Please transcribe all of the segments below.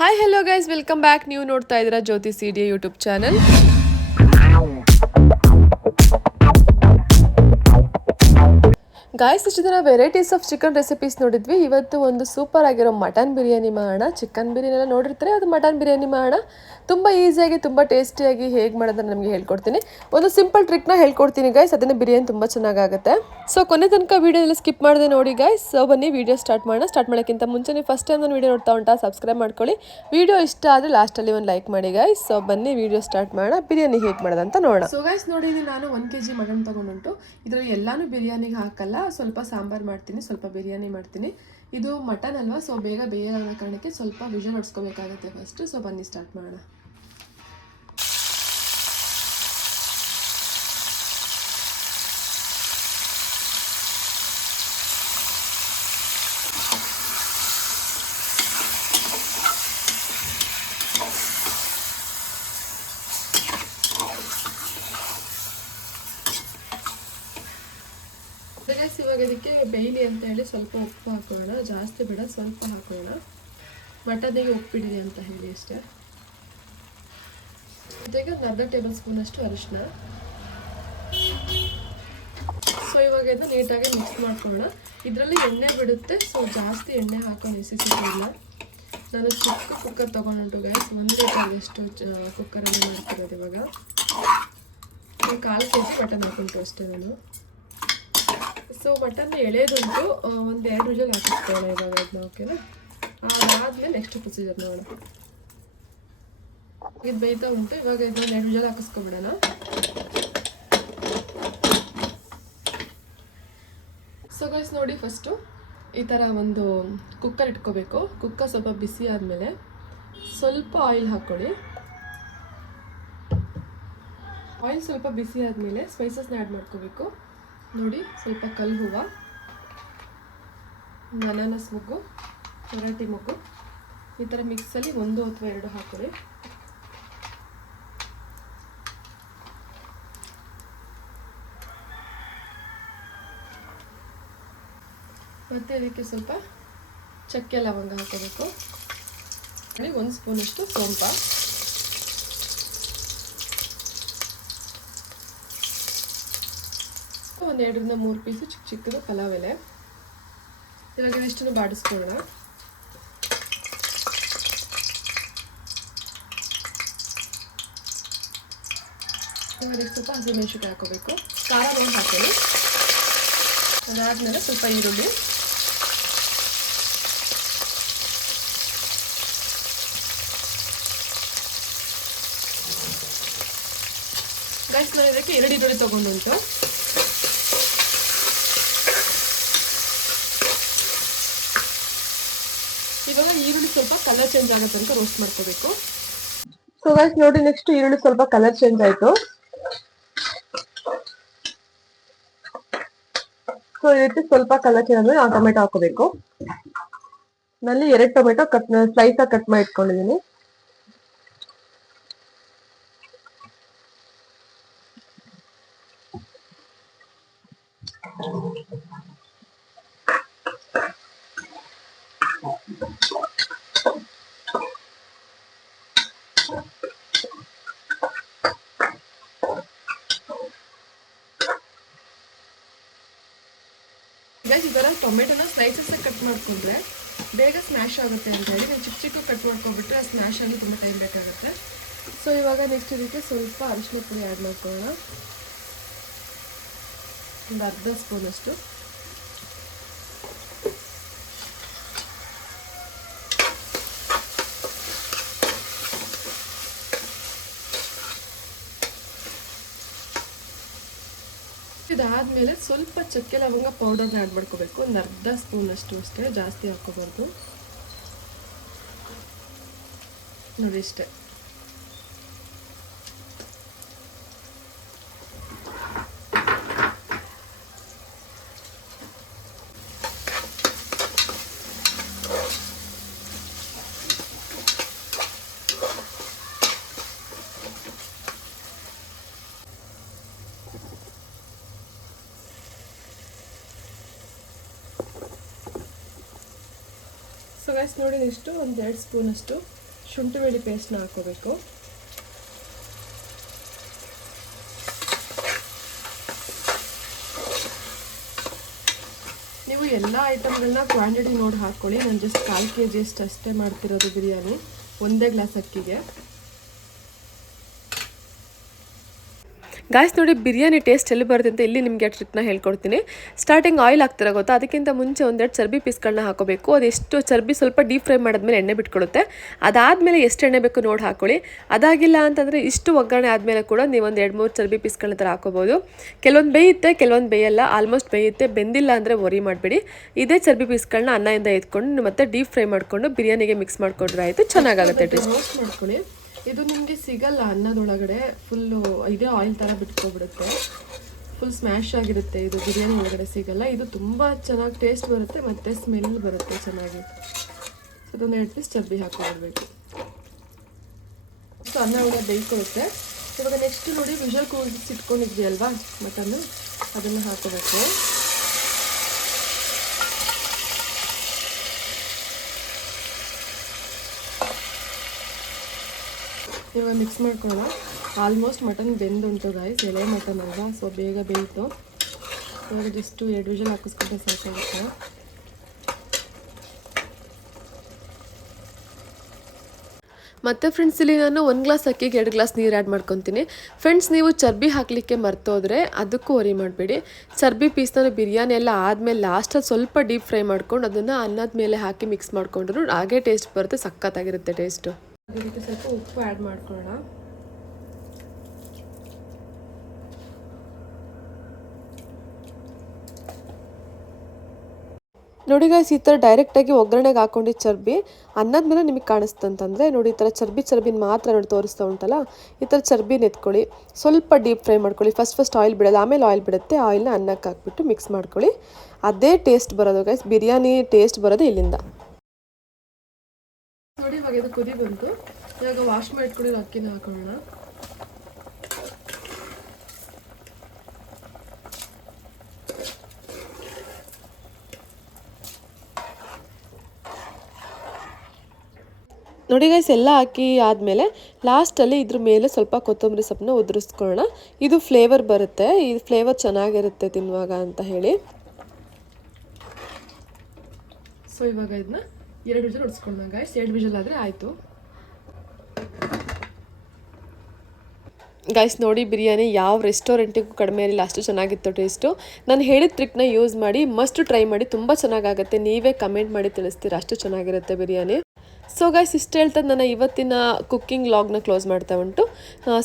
Hi hello guys, welcome back. ನೀವು ನೋಡ್ತಾ ಇದ್ದೀರಾ ಜ್ಯೋತಿ ಸಿಡಿಯ ಯೂಟ್ಯೂಬ್ ಚಾನಲ್. ಗಾಯ್ಸ್, ಇಷ್ಟು ದಿನ ವೆರೈಟೀಸ್ ಆಫ್ ಚಿಕನ್ ರೆಸಿಪೀಸ್ ನೋಡಿದ್ವಿ. ಇವತ್ತು ಒಂದು ಸೂಪರ್ ಆಗಿರೋ ಮಟನ್ ಬಿರಿಯಾನಿ ಮಾಡೋಣ. ಚಿಕನ್ ಬಿರಿಯಾನಿ ಎಲ್ಲ ನೋಡಿರ್ತಾರೆ, ಅದು ಮಟನ್ ಬಿರಿಯಾನಿ ಮಾಡೋಣ. ತುಂಬ ಈಸಿಯಾಗಿ ತುಂಬ ಟೇಸ್ಟಿಯಾಗಿ ಹೇಗೆ ಮಾಡೋದನ್ನು ನಮಗೆ ಹೇಳ್ಕೊಡ್ತೀನಿ. ಒಂದು ಸಿಂಪಲ್ ಟ್ರಿಕ್ನ ಹೇಳ್ಕೊಡ್ತೀನಿ ಗೈಸ್, ಅದನ್ನು ಬಿರಿಯಾನಿ ತುಂಬ ಚೆನ್ನಾಗಾಗುತ್ತೆ. ಸೊ ಕೊನೆ ತನಕ ವೀಡಿಯೋದಲ್ಲಿ ಸ್ಕಿಪ್ ಮಾಡದೆ ನೋಡಿ ಗೈಸ್. ಸೊ ಬನ್ನಿ ವಿಡಿಯೋ ಸ್ಟಾರ್ಟ್ ಮಾಡೋಣ. ಸ್ಟಾರ್ಟ್ ಮಾಡೋಕ್ಕಿಂತ ಮುಂಚೆ ನೀವು ಫಸ್ಟ್ ಟೈಮ್ ನಾನು ವೀಡಿಯೋ ನೋಡ್ತಾ ಉಂಟಾ, ಸಬ್ಸ್ಕ್ರೈಬ್ ಮಾಡ್ಕೊಳ್ಳಿ. ವಿಡಿಯೋ ಇಷ್ಟ ಆದರೆ ಲಾಸ್ಟಲ್ಲಿ ಒಂದು ಲೈಕ್ ಮಾಡಿ ಗೈಸ್. ಸೊ ಬನ್ನಿ ವಿಡಿಯೋ ಸ್ಟಾರ್ಟ್ ಮಾಡೋಣ. ಬಿರಿಯಾನಿ ಹೇಗೆ ಮಾಡೋದಂತ ನೋಡೋಣ. ಸೊ ಗೈಸ್ ನೋಡಿ, ನಾನು 1 kg ಮಟನ್ ತೊಗೊಂಡುಂಟು. ಇದರಲ್ಲಿ ಎಲ್ಲಾನು ಬಿರಿಯಾನಿಗೆ ಹಾಕಲ್ಲ, ಸ್ವಲ್ಪ ಸಾಂಬಾರು ಮಾಡ್ತೀನಿ, ಸ್ವಲ್ಪ ಬಿರಿಯಾನಿ ಮಾಡ್ತೀನಿ. ಇದು ಮಟನ್ ಅಲ್ವಾ, ಸೊ ಬೇಗ ಬೇಯೋ ಕಾರಣಕ್ಕೆ ಸ್ವಲ್ಪ ವಿಷಲ್ ಹೊಡ್ಸ್ಕೋಬೇಕಾಗುತ್ತೆ ಫಸ್ಟ್. ಸೊ ಬನ್ನಿ ಸ್ಟಾರ್ಟ್ ಮಾಡೋಣ. ಇವಾಗ ಇದಕ್ಕೆ ಬೇಯ್ಲಿ ಅಂತ ಹೇಳಿ ಸ್ವಲ್ಪ ಉಪ್ಪು ಹಾಕೋಣ. ಜಾಸ್ತಿ ಬೇಡ, ಸ್ವಲ್ಪ ಹಾಕೋಣ. ಮಟನಿಗೆ ಉಪ್ಪಿಡಿದೆ ಅಂತ ಹೇಳಿ ಅಷ್ಟೇ. ಜೊತೆಗೆ ಒಂದು ಅರ್ಧ ಟೇಬಲ್ ಸ್ಪೂನ್ ಅಷ್ಟು ಅರಿಶಿನ. ಸೊ ಇವಾಗ ಇದನ್ನ ನೀಟಾಗಿ ಮಿಕ್ಸ್ ಮಾಡ್ಕೊಳ್ಳೋಣ. ಇದರಲ್ಲಿ ಎಣ್ಣೆ ಬಿಡುತ್ತೆ, ಸೊ ಜಾಸ್ತಿ ಎಣ್ಣೆ ಹಾಕೋ ನೆಸೆಸಿಟಿ ಇಲ್ಲ. ನಾನು ಚಿಕ್ಕ ಕುಕ್ಕರ್ ತೊಗೊಂಡುಂಟು ಗೈಸ್, 1 ಲೀಟರ್ದಷ್ಟು ಕುಕ್ಕರಲ್ಲಿ ಮಾಡ್ತಿರೋದು. ಇವಾಗ 1/4 kg ಮಟನ್ ಹಾಕೊಂಟು ಅಷ್ಟೇ ನಾನು. ಸೊ ಮಟನ್ ಎಳೆದುಂಟು, ಒಂದು 2 ವಿಷಲ್ ಹಾಕಿಸ್ಕೊಳ್ಳೋಣ ಇವಾಗ ಇದನ್ನ. ಓಕೆನಾ? ಅದಾದಮೇಲೆ ನೆಕ್ಸ್ಟ್ ಪ್ರೊಸೀಜರ್ ನೋಡೋಣ. ಇದು ಬೇಯ್ತಾ ಉಂಟು. ಇವಾಗ ಇದನ್ನ 2 ವಿಷಲ್ ಹಾಕಿಸ್ಕೊಬಿಡೋಣ. ಸೊ ಗೈಸ್ ನೋಡಿ, ಫಸ್ಟು ಈ ಥರ ಒಂದು ಕುಕ್ಕರ್ ಇಟ್ಕೋಬೇಕು. ಕುಕ್ಕರ್ ಸ್ವಲ್ಪ ಬಿಸಿ ಆದಮೇಲೆ ಸ್ವಲ್ಪ ಆಯಿಲ್ ಹಾಕ್ಕೊಳ್ಳಿ. ಆಯಿಲ್ ಸ್ವಲ್ಪ ಬಿಸಿ ಆದಮೇಲೆ ಸ್ಪೈಸಸ್ನ ಆ್ಯಡ್ ಮಾಡ್ಕೋಬೇಕು. ನೋಡಿ, ಸ್ವಲ್ಪ ಕಲ್ಲು ಹೂವು, ಅನಾನಸ್ ಮೊಗ್ಗು, ಮರಾಠಿ ಮೊಗ್ಗು, ಈ ಥರ ಮಿಕ್ಸಲ್ಲಿ 1 ಅಥವಾ 2 ಹಾಕೊಳ್ಳಿ. ಮತ್ತು ಇದಕ್ಕೆ ಸ್ವಲ್ಪ ಚಕ್ಕೆ ಲವಂಗ ಹಾಕೋಬೇಕು. 1 ಸ್ಪೂನಷ್ಟು ಸೋಂಪ, ಒಂದು 2 ರಿಂದ 3 ಪೀಸು ಚಿಕ್ಕ ಚಿಕ್ಕದು ಪಲಾವ್ ಎಲೆ. ಇವಾಗ ಇದಿಷ್ಟನ್ನು ಬಾಡಿಸ್ಕೊಳ್ಳೋಣ. ಇವಾಗ ಸ್ವಲ್ಪ ಹಸಿಮೆಣಸಿನಕಾಯಿ ಹಾಕೋಬೇಕು. ಖಾರ ನೋಡಿ ಹಾಕೊಳ್ಳಿ. ಅದಾದಮೇಲೆ ಸ್ವಲ್ಪ ಈರುಳ್ಳಿ, ಗೈಸ್ ನಾನು ಇದಕ್ಕೆ 2 ಈರುಳ್ಳಿ ತೊಗೊಂಡುಂಟು. ಇವಾಗ ಈರುಳ್ಳಿ ಸ್ವಲ್ಪ ಕಲರ್ ಚೇಂಜ್ ಆಗೋ ತನಕ ರೋಸ್ಟ್ ಮಾಡ್ಕೋಬೇಕು. ಸೊ ಗೈಸ್ ನೋಡಿ, ನೆಕ್ಸ್ಟ್ ಈರುಳ್ಳಿ ಸ್ವಲ್ಪ ಕಲರ್ ಚೇಂಜ್ ಆಯಿತು. ಸೊ ಈ ರೀತಿ ಸ್ವಲ್ಪ ಕಲರ್ ಚೇಂಜ್ ಆದ್ಮೇಲೆ ನಾವು ಟೊಮೆಟೊ ಹಾಕೋಬೇಕು. ನಲ್ಲಿ 2 ಟೊಮೆಟೊ ಸ್ಲೈಸ್ ಆಗಿ ಕಟ್ ಮಾಡಿ ಇಟ್ಕೊಂಡಿದ್ದೀನಿ. ಗೈಸ್ ಈ ಥರ ಟೊಮೆಟೊನ ಸ್ಲೈಸಸ್ ಕಟ್ ಮಾಡಿಕೊಂಡ್ರೆ ಬೇಗ ಸ್ಮ್ಯಾಶ್ ಆಗುತ್ತೆ ಅಂತ ಹೇಳಿ ನೀವು ಚಿಕ್ಕ ಚಿಕ್ಕ ಕಟ್ ಮಾಡ್ಕೊಂಡ್ಬಿಟ್ರೆ ಆ ಸ್ಮ್ಯಾಶ್ ಆಗಿ ತುಂಬ ಟೈಮ್ ಬೇಕಾಗುತ್ತೆ. ಸೊ ಇವಾಗ ನೆಕ್ಸ್ಟ್ ಇದಕ್ಕೆ ಸ್ವಲ್ಪ ಅರಿಶಿನ ಪುಡಿ ಆ್ಯಡ್ ಮಾಡ್ಕೊಳ್ಳೋಣ. ಒಂದು ಅರ್ಧ ಸ್ಪೂನಷ್ಟು. ಇದಾದಮೇಲೆ ಸ್ವಲ್ಪ ಚಕ್ಕೆ ಲವಂಗ ಪೌಡರ್ನ ಆ್ಯಡ್ ಮಾಡ್ಕೋಬೇಕು. ಒಂದು ಅರ್ಧ ಸ್ಪೂನಷ್ಟು ಅಷ್ಟೇ, ಜಾಸ್ತಿ ಹಾಕ್ಕೋಬಾರ್ದು. ನೋಡಿ ಇಷ್ಟೇ. ಸೊ ಗೈಸ್ ನೋಡಿ, ಇಷ್ಟು ಒಂದು 2 ಸ್ಪೂನಷ್ಟು ಶುಂಠಿ ಬೆಳ್ಳುಳ್ಳಿ ಪೇಸ್ಟ್ನ ಹಾಕೋಬೇಕು. ನೀವು ಎಲ್ಲ ಐಟಮ್ಗಳನ್ನ ಕ್ವಾಂಟಿಟಿ ನೋಡಿ ಹಾಕ್ಕೊಳ್ಳಿ. ನಾನು ಜಸ್ಟ್ 1/4 kg ಅಷ್ಟೇ ಮಾಡ್ತಿರೋದು ಬಿರಿಯಾನಿ, ಒಂದೇ ಗ್ಲಾಸ್ ಅಕ್ಕಿಗೆ. ಗಾಯ್ಸ್ ನೋಡಿ, ಬಿರಿಯಾನಿ ಟೇಸ್ಟ್ ಎಲ್ಲಿ ಬರುತ್ತೆ ಅಂತ ಇಲ್ಲಿ ನಿಮಗೆ ಟ್ರಿಕ್ನ ಹೇಳ್ಕೊಡ್ತೀನಿ. ಸ್ಟಾರ್ಟಿಂಗ್ ಆಯಿಲ್ ಹಾಕ್ತಿರೋ ಗೊತ್ತಾ, ಅದಕ್ಕಿಂತ ಮುಂಚೆ ಒಂದೆರಡು ಚರ್ಬಿ ಪೀಸ್ಗಳನ್ನ ಹಾಕೋಬೇಕು. ಅದೆಷ್ಟು ಚರ್ಬಿ ಸ್ವಲ್ಪ ಡೀಪ್ ಫ್ರೈ ಮಾಡಿದ್ಮೇಲೆ ಎಣ್ಣೆ ಬಿಟ್ಕೊಡುತ್ತೆ. ಅದಾದಮೇಲೆ ಎಷ್ಟು ಎಣ್ಣೆ ಬೇಕು ನೋಡಿ ಹಾಕ್ಕೊಳ್ಳಿ. ಅದಾಗಿಲ್ಲ ಅಂತಂದರೆ ಇಷ್ಟು ಒಗ್ಗರಣೆ ಆದಮೇಲೆ ಕೂಡ ನೀವು ಒಂದು 2-3 ಚರ್ಬಿ ಪೀಸ್ಗಳನ್ನ ಥರ ಹಾಕೋಬೋದು. ಕೆಲವೊಂದು ಬೇಯುತ್ತೆ, ಕೆಲವೊಂದು ಬೇಯಲ್ಲ, ಆಲ್ಮೋಸ್ಟ್ ಬೇಯುತ್ತೆ. ಬೆಂದಿಲ್ಲ ಅಂದರೆ ವರಿ ಮಾಡಬೇಡಿ. ಇದೇ ಚರ್ಬಿ ಪೀಸ್ಗಳನ್ನ ಅನ್ನದಿಂದ ಎತ್ಕೊಂಡು ಮತ್ತೆ ಡೀಪ್ ಫ್ರೈ ಮಾಡಿಕೊಂಡು ಬಿರಿಯಾನಿಗೆ ಮಿಕ್ಸ್ ಮಾಡಿಕೊಂಡ್ರೆ ಆಯಿತು, ಚೆನ್ನಾಗಾಗುತ್ತೆ ಟೇಸ್ಟ್. ರೋಸ್ಟ್ ಮಾಡ್ಕೊಳ್ಳಿ. ಇದು ನಿಮಗೆ ಸಿಗಲ್ಲ ಅನ್ನದೊಳಗಡೆ, ಫುಲ್ಲು ಇದೇ ಆಯಿಲ್ ಥರ ಬಿಟ್ಕೊಬಿಡುತ್ತೆ, ಫುಲ್ ಸ್ಮ್ಯಾಶ್ ಆಗಿರುತ್ತೆ. ಇದು ಬಿರಿಯಾನಿ ಒಳಗಡೆ ಸಿಗಲ್ಲ. ಇದು ತುಂಬ ಚೆನ್ನಾಗಿ ಟೇಸ್ಟ್ ಬರುತ್ತೆ ಮತ್ತು ಸ್ಮೆಲ್ ಬರುತ್ತೆ ಚೆನ್ನಾಗಿ. ಸೊ ಅದೊಂದು 2 ಪೀಸ್ ಚರ್ಬಿ ಹಾಕೊಂಡಿರ್ಬೇಕು. ಸೊ ಅನ್ನ ಒಳಗೆ ಬೇಯ್ಕೊಳುತ್ತೆ. ಇವಾಗ ನೆಕ್ಸ್ಟ್ ನೋಡಿ, ವಿಷಲ್ ಕೂಗಿಸಿ ಇಟ್ಕೊಂಡಿದ್ವಿ ಅಲ್ವಾ ಮಟನ್ನು, ಅದನ್ನು ಹಾಕೋಬೇಕು. ಇವಾಗ ಮಿಕ್ಸ್ ಮಾಡ್ಕೊಳ್ಳೋಣ. ಆಲ್ಮೋಸ್ಟ್ ಮಟನ್ ಬೆಂದುಂಟು ಗಾಯ್ಸ್, ಎಳೆ ಮಟನ್ ಅಲ್ವಾ, ಸೊ ಬೇಗ ಬೇಯಿತು. ಇವಾಗ ಜಸ್ಟು 2 ವಿಷಲ್ ಹಾಕಿಸ್ಕೊಂಡ್ರೆ ಸಾಕಾಗುತ್ತೆ. ಮತ್ತು ಫ್ರೆಂಡ್ಸ್, ಇಲ್ಲಿ ನಾನು 1 ಗ್ಲಾಸ್ ಅಕ್ಕಿಗೆ 2 ಗ್ಲಾಸ್ ನೀರು ಆ್ಯಡ್ ಮಾಡ್ಕೊತೀನಿ. ಫ್ರೆಂಡ್ಸ್, ನೀವು ಚರ್ಬಿ ಹಾಕಲಿಕ್ಕೆ ಮರ್ತೋದ್ರೆ ಅದಕ್ಕೂ ವರಿ ಮಾಡಬೇಡಿ. ಚರ್ಬಿ ಪೀಸ್ನ ಬಿರಿಯಾನಿ ಎಲ್ಲ ಆದಮೇಲೆ ಲಾಸ್ಟಲ್ಲಿ ಸ್ವಲ್ಪ ಡೀಪ್ ಫ್ರೈ ಮಾಡ್ಕೊಂಡು ಅದನ್ನು ಅನ್ನದ ಮೇಲೆ ಹಾಕಿ ಮಿಕ್ಸ್ ಮಾಡಿಕೊಂಡ್ರು ಹಾಗೆ ಟೇಸ್ಟ್ ಬರುತ್ತೆ, ಸಖತ್ತಾಗಿರುತ್ತೆ ಟೇಸ್ಟು. ಅದಕ್ಕೆ ಸ್ವಲ್ಪ ಉಪ್ಪು ಆ್ಯಡ್ ಮಾಡ್ಕೊಳ್ಳೋಣ. ನೋಡಿ ಗಾಯ್ಸ್, ಈ ಥರ ಡೈರೆಕ್ಟಾಗಿ ಒಗ್ಗರಣೆಗೆ ಹಾಕೊಂಡಿದ್ದು ಚರ್ಬಿ ಅನ್ನದ ಮೇಲೆ ನಿಮಗೆ ಕಾಣಿಸ್ತಂತಂದರೆ ನೋಡಿ, ಈ ಥರ ಚರ್ಬಿನ ಮಾತ್ರ ನೋಡಿ ತೋರಿಸ್ತಾ ಉಂಟಲ್ಲ, ಈ ಥರ ಚರ್ಬಿನ ಎತ್ಕೊಳ್ಳಿ. ಸ್ವಲ್ಪ ಡೀಪ್ ಫ್ರೈ ಮಾಡ್ಕೊಳ್ಳಿ. ಫಸ್ಟ್ ಆಯಿಲ್ ಬಿಡೋದು, ಆಮೇಲೆ ಆಯಿಲ್ ಬಿಡುತ್ತೆ. ಆಯಿಲ್ನ ಅನ್ನಕ್ಕೆ ಹಾಕ್ಬಿಟ್ಟು ಮಿಕ್ಸ್ ಮಾಡ್ಕೊಳ್ಳಿ. ಅದೇ ಟೇಸ್ಟ್ ಬರೋದು ಗೈಸ್, ಬಿರಿಯಾನಿ ಟೇಸ್ಟ್ ಬರೋದು ಇಲ್ಲಿಂದ. ನೋಡಿ, ಇವಾಗ ಇದು ಕುದಿ ಬಂತು. ಇವಾಗ ವಾಶ್ ಮಾಡಿ ಇಟ್ಕೊಂಡಿರೋ ಅಕ್ಕಿನ ಹಾಕೊಳ್ಳೋಣ. ನೋಡಿ ಗೈಸ್, ಎಲ್ಲ ಹಾಕಿ ಆದಮೇಲೆ ಲಾಸ್ಟಲ್ಲಿ ಇದ್ರ ಮೇಲೆ ಸ್ವಲ್ಪ ಕೊತ್ತಂಬರಿ ಸೊಪ್ಪನ್ನ ಉದುರಿಸ್ಕೊಳ್ಳೋಣ. ಇದು ಫ್ಲೇವರ್ ಬರುತ್ತೆ, ಈ ಫ್ಲೇವರ್ ಚೆನ್ನಾಗಿರುತ್ತೆ ತಿನ್ನುವಾಗ ಅಂತ ಹೇಳಿ. ಸೊ ಇವಾಗ ಇದನ್ನ 2 ವಿಷಲ್ ಹೊಡ್ಸ್ಕೊಳ್ಳೋಣ ಗೈಸ್. 2 ವಿಷಲ್ ಆದರೆ ಆಯಿತು. ಗೈಸ್ ನೋಡಿ, ಬಿರಿಯಾನಿ ಯಾವ ರೆಸ್ಟೋರೆಂಟಿಗೂ ಕಡಿಮೆ ಇರಲಿಲ್ಲ, ಅಷ್ಟು ಚೆನ್ನಾಗಿತ್ತು ಟೇಸ್ಟು. ನಾನು ಹೇಳಿದ ಟ್ರಿಕ್ನ ಯೂಸ್ ಮಾಡಿ ಮಸ್ಟ್ ಟ್ರೈ ಮಾಡಿ, ತುಂಬ ಚೆನ್ನಾಗಾಗುತ್ತೆ. ನೀವೇ ಕಮೆಂಟ್ ಮಾಡಿ ತಿಳಿಸ್ತೀರ, ಅಷ್ಟು ಚೆನ್ನಾಗಿರುತ್ತೆ ಬಿರಿಯಾನಿ. ಸೊ ಗೈಸ್, ಇಷ್ಟು ಹೇಳ್ತದೆ ನನ್ನ ಇವತ್ತಿನ ಕುಕ್ಕಿಂಗ್ ವ್ಲಾಗ್ನ ಕ್ಲೋಸ್ ಮಾಡ್ತಾ ಉಂಟು.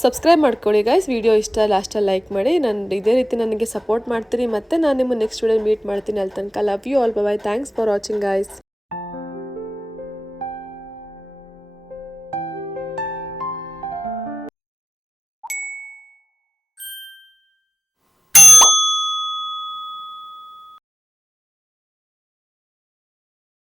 ಸಬ್ಸ್ಕ್ರೈಬ್ ಮಾಡ್ಕೊಳ್ಳಿ ಗೈಸ್. ವಿಡಿಯೋ ಇಷ್ಟ ಲಾಸ್ಟಲ್ಲಿ ಲೈಕ್ ಮಾಡಿ. ನಾನು ಇದೇ ರೀತಿ ನನಗೆ ಸಪೋರ್ಟ್ ಮಾಡ್ತೀರಿ. ಮತ್ತು ನಾನು ನಿಮ್ಮ ನೆಕ್ಸ್ಟ್ ವಿಡಿಯೋ ಮೀಟ್ ಮಾಡ್ತೀನಿ. ಅಲ್ಲಿ ತನಕ love you all. Bye. Thanks for watching guys.